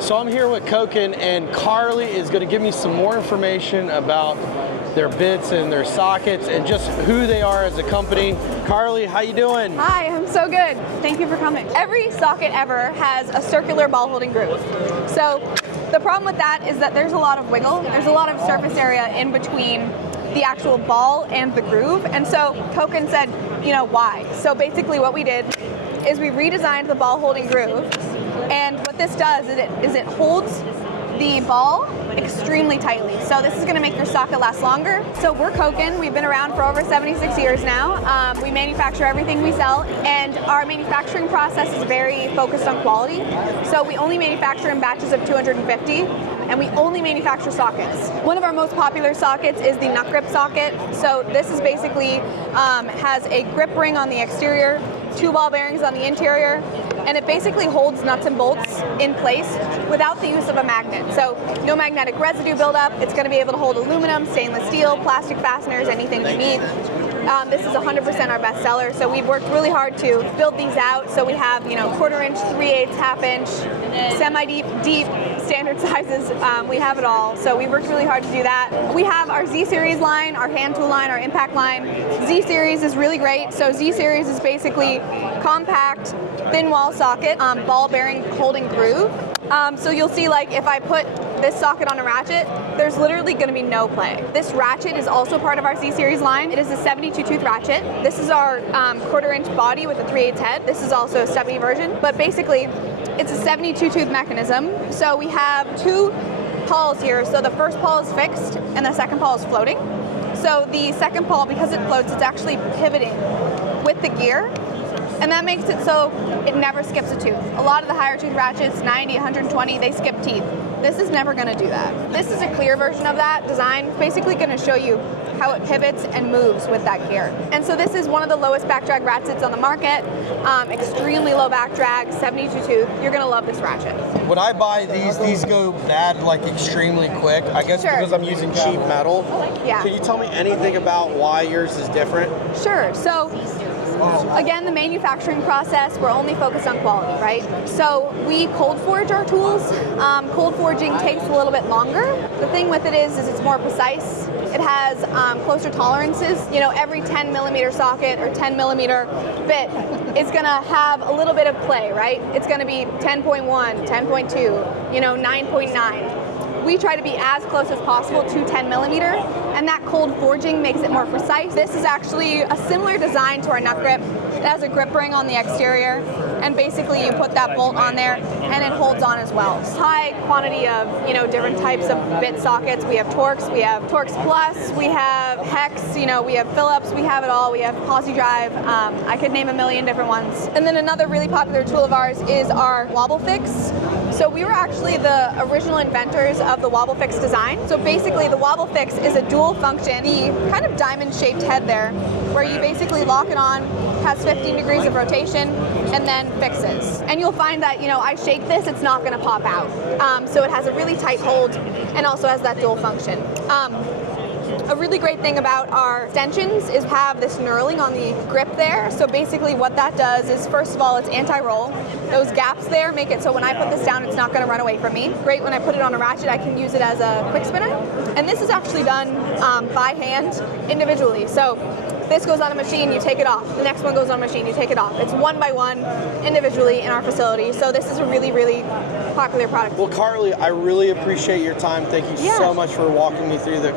So I'm here with Koken, and Carly is going to give me some more information about their bits and their sockets and just who they are as a company. Carly, how you doing? Hi, I'm so good. Thank you for coming. Every socket ever has a circular ball holding groove. So the problem with that is that there's a lot of wiggle. There's a lot of surface area in between the actual ball and the groove. And so Koken said, you know, why? So basically what we did is we redesigned the ball holding groove. And what this does is it holds the ball extremely tightly. So this is going to make your socket last longer. So we're Koken. We've been around for over 76 years now. We manufacture everything we sell, and our manufacturing process is very focused on quality. So we only manufacture in batches of 250, and we only manufacture sockets. One of our most popular sockets is the nut grip socket. So this is basically has a grip ring on the exterior, 2 ball bearings on the interior, and it basically holds nuts and bolts in place without the use of a magnet. So no magnetic residue buildup. It's going to be able to hold aluminum, stainless steel, plastic fasteners, anything you need. This is 100% our best seller, so we've worked really hard to build these out. So we have, 1/4 inch, 3/8, half inch, semi-deep, deep, standard sizes. We have it all. So we worked really hard to do that. We have our Z Series line, our hand tool line, our impact line. Z Series is really great. So Z Series is basically compact, thin wall socket, ball bearing holding groove. So you'll see, like, if I put this socket on a ratchet, there's literally going to be no play. This ratchet is also part of our Z Series line. It is a 72 tooth ratchet. This is our 1/4 inch body with a 3/8 head. This is also a stubby version, but basically it's a 72 tooth mechanism. So we have 2 pawls here. So the first pawl is fixed and the second pawl is floating. So the second pawl, because it floats, it's actually pivoting with the gear. And that makes it so it never skips a tooth. A lot of the higher tooth ratchets, 90, 120, they skip teeth. This is never going to do that. This is a clear version of that design, basically going to show you how it pivots and moves with that gear. And so this is one of the lowest back drag ratchets on the market. Extremely low back drag, 72 tooth. You're going to love this ratchet. When I buy these go bad like extremely quick, I guess. Sure. Because I'm using cheap metal. Yeah. Can you tell me anything about why yours is different? Sure. So again, the manufacturing process, we're only focused on quality, right? So we cold forge our tools. Cold forging takes a little bit longer. The thing with it is it's more precise. It has closer tolerances. Every 10 millimeter socket or 10 millimeter bit is gonna have a little bit of play, right? It's gonna be 10.1, 10.2, 9.9. We try to be as close as possible to 10 millimeter, and that cold forging makes it more precise. This is actually a similar design to our nut grip. It has a grip ring on the exterior, and basically you put that bolt on there and it holds on as well. High quantity of different types of bit sockets. We have Torx, we have Torx Plus, we have Hex, we have Phillips, we have it all. We have Posi Drive. I could name a million different ones. And then another really popular tool of ours is our wobble fix. So we were actually the original inventors of the wobble fix design. So basically the wobble fix is a dual function, the kind of diamond shaped head there, where you basically lock it on, has 15 degrees of rotation, and then fixes. And you'll find that, I shake this, it's not gonna pop out. So it has a really tight hold and also has that dual function. A really great thing about our extensions is have this knurling on the grip there. So basically what that does is, first of all, it's anti-roll. Those gaps there make it so when I put this down, it's not going to run away from me. Great when I put it on a ratchet, I can use it as a quick spinner. And this is actually done by hand, individually. So this goes on a machine, you take it off. The next one goes on a machine, you take it off. It's one by one, individually in our facility. So this is a really, really popular product. Well, Carly, I really appreciate your time. Thank you so much for walking me through the